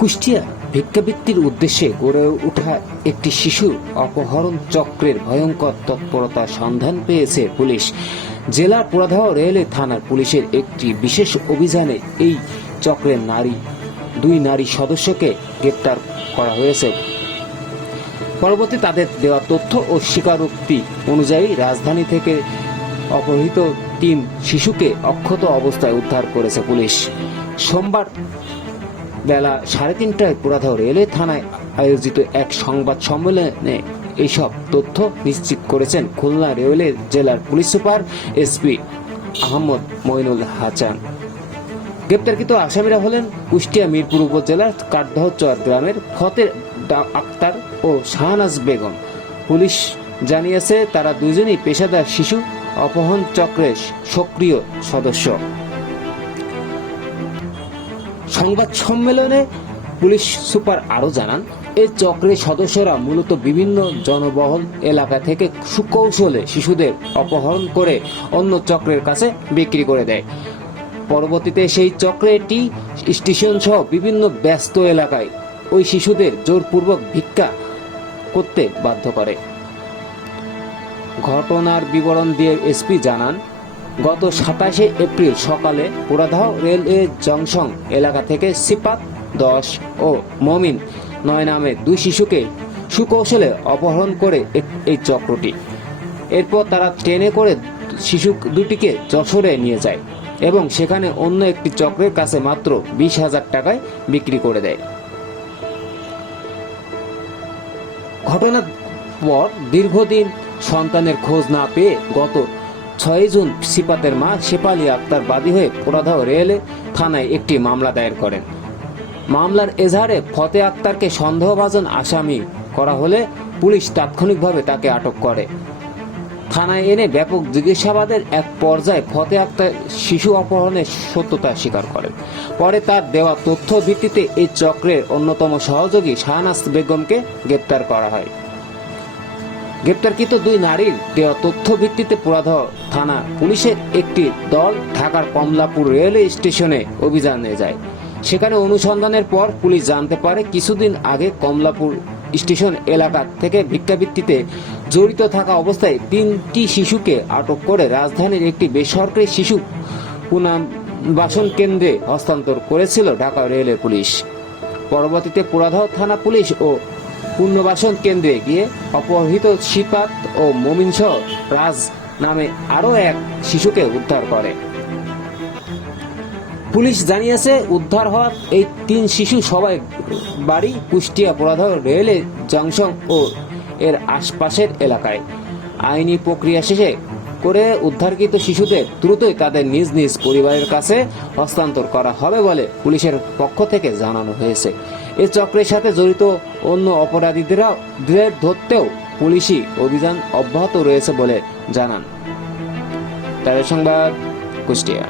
কুষ্টিয়া ভিক্ষাবৃত্তির উদ্দেশ্যে গড়ে ওঠা একটি শিশু অপহরণ চক্রের ভয়ঙ্কর তৎপরতার সন্ধান পেয়েছে পুলিশ। জেলার পোড়াদহ রেলওয়ে থানার পুলিশের একটি বিশেষ অভিযানে এই চক্রের দুই নারী সদস্যকে গ্রেপ্তার করা হয়েছে। পরবর্তী তাদের দেওয়া তথ্য ও স্বীকারোক্তি অনুযায়ী রাজধানী থেকে অপহৃত 3 শিশুকে অক্ষত অবস্থায় উদ্ধার করেছে পুলিশ। সোমবার বেলা 3:30টায় পোড়াদহ রেলওয়ে থানায় আয়োজিত এক সংবাদ সম্মেলনে এইসব তথ্য নিশ্চিত করেছেন খুলনা রেলওয়ে জেলার police super SP Ahmad Moinul Hasan. গ্রেপ্তারকৃত আসামিরা হলেন কুষ্টিয়া মিরপুর উপজেলার কাঠদহচর গ্রামের ফতে আক্তার ও শাহনাজ বেগম। পুলিশ জানিয়েছে তারা দুজনই পেশাদার শিশু অপহরণ চক্রের সক্রিয় সদস্য। সংবাদ সম্মেলনে পুলিশ সুপার আরও জানান, এই চক্রের সদস্যরা মূলত বিভিন্ন জনবহুল এলাকা থেকে সুকৌশলে শিশুদের অপহরণ করে অন্য চক্রের কাছে বিক্রি করে দেয়। পরবর্তীতে সেই চক্রটি স্টেশন সহ বিভিন্ন ব্যস্ত এলাকায় ওই শিশুদের জোরপূর্বক ভিক্ষা করতে বাধ্য করে। ঘটনার বিবরণ দিয়ে এসপি জানান, গত 27শে এপ্রিল সকালে পোড়াদহ রেলওয়ে জংশন এলাকা থেকে সিপাত 10 ও মমিন 9 নামে 2 শিশুকে সুকৌশলে অপহরণ করে এই চক্রটি। এরপর তারা ট্রেনে করে শিশু দুটিকে যশোরে নিয়ে যায় এবং সেখানে অন্য একটি চক্রের কাছে মাত্র 20,000 টাকায় বিক্রি করে দেয়। ঘটনার পর দীর্ঘদিন সন্তানের খোঁজ না পেয়ে গত 6 জুন সিপাতের মা শেফালি আক্তার বাদী হয়ে পোড়াদহ রেল থানায় একটি মামলা দায়ের করেন। মামলার এজাহারে ফতে আক্তারকে সন্দেহভাজন আসামি করা হলে পুলিশ তাৎক্ষণিকভাবে তাকে আটক করে। থানায় এনে ব্যাপক জিজ্ঞাসাবাদের এক পর্যায়ে ফতে আক্তার শিশু অপহরণের সত্যতা স্বীকার করেন। পরে তার দেওয়া তথ্য ভিত্তিতে এই চক্রের অন্যতম সহযোগী শাহনাজ বেগমকে গ্রেপ্তার করা হয়। গ্রেপ্তারকৃত 2 নারীর দেওয়া তথ্য ভিত্তিতে পোড়াদহ থানা পুলিশের একটি দল ঢাকার কমলাপুর রেলওয়ে স্টেশনে অভিযানে যায়। সেখানে অনুসন্ধানের পর পুলিশ জানতে পারে কিছুদিন আগে কমলাপুর স্টেশন এলাকা থেকে ভিক্ষাবৃত্তিতে জড়িত থাকা অবস্থায় 3টি শিশুকে আটক করে রাজধানীর একটি বেসরকারি শিশু পুনর্বাসন কেন্দ্রে হস্তান্তর করেছিল ঢাকা রেলওয়ে পুলিশ। পরবর্তীতে পোড়াদহ থানা পুলিশ ও পুনর্বাসন কেন্দ্রে গিয়ে অপহৃত সিপাত ও মমিন সহ রাজ নামে আরও 1 শিশুকে উদ্ধার করে। পুলিশ জানিয়েছে, উদ্ধার হওয়া এই 3 শিশু সবাই বাড়ি কুষ্টিয়া পোড়াদহ রেলওয়ে জংশন ও এর আশপাশের এলাকায়। আইনি প্রক্রিয়া শেষে করে উদ্ধারকৃত শিশুদের দ্রুতই তাদের নিজ নিজ পরিবারের কাছে হস্তান্তর করা হবে বলে পুলিশের পক্ষ থেকে জানানো হয়েছে। এই চক্রের সাথে জড়িত অন্য অপরাধীদের ধরতেও পুলিশি অভিযান অব্যাহত রয়েছে বলে জানান। তাদের সংবাদ কুষ্টিয়া।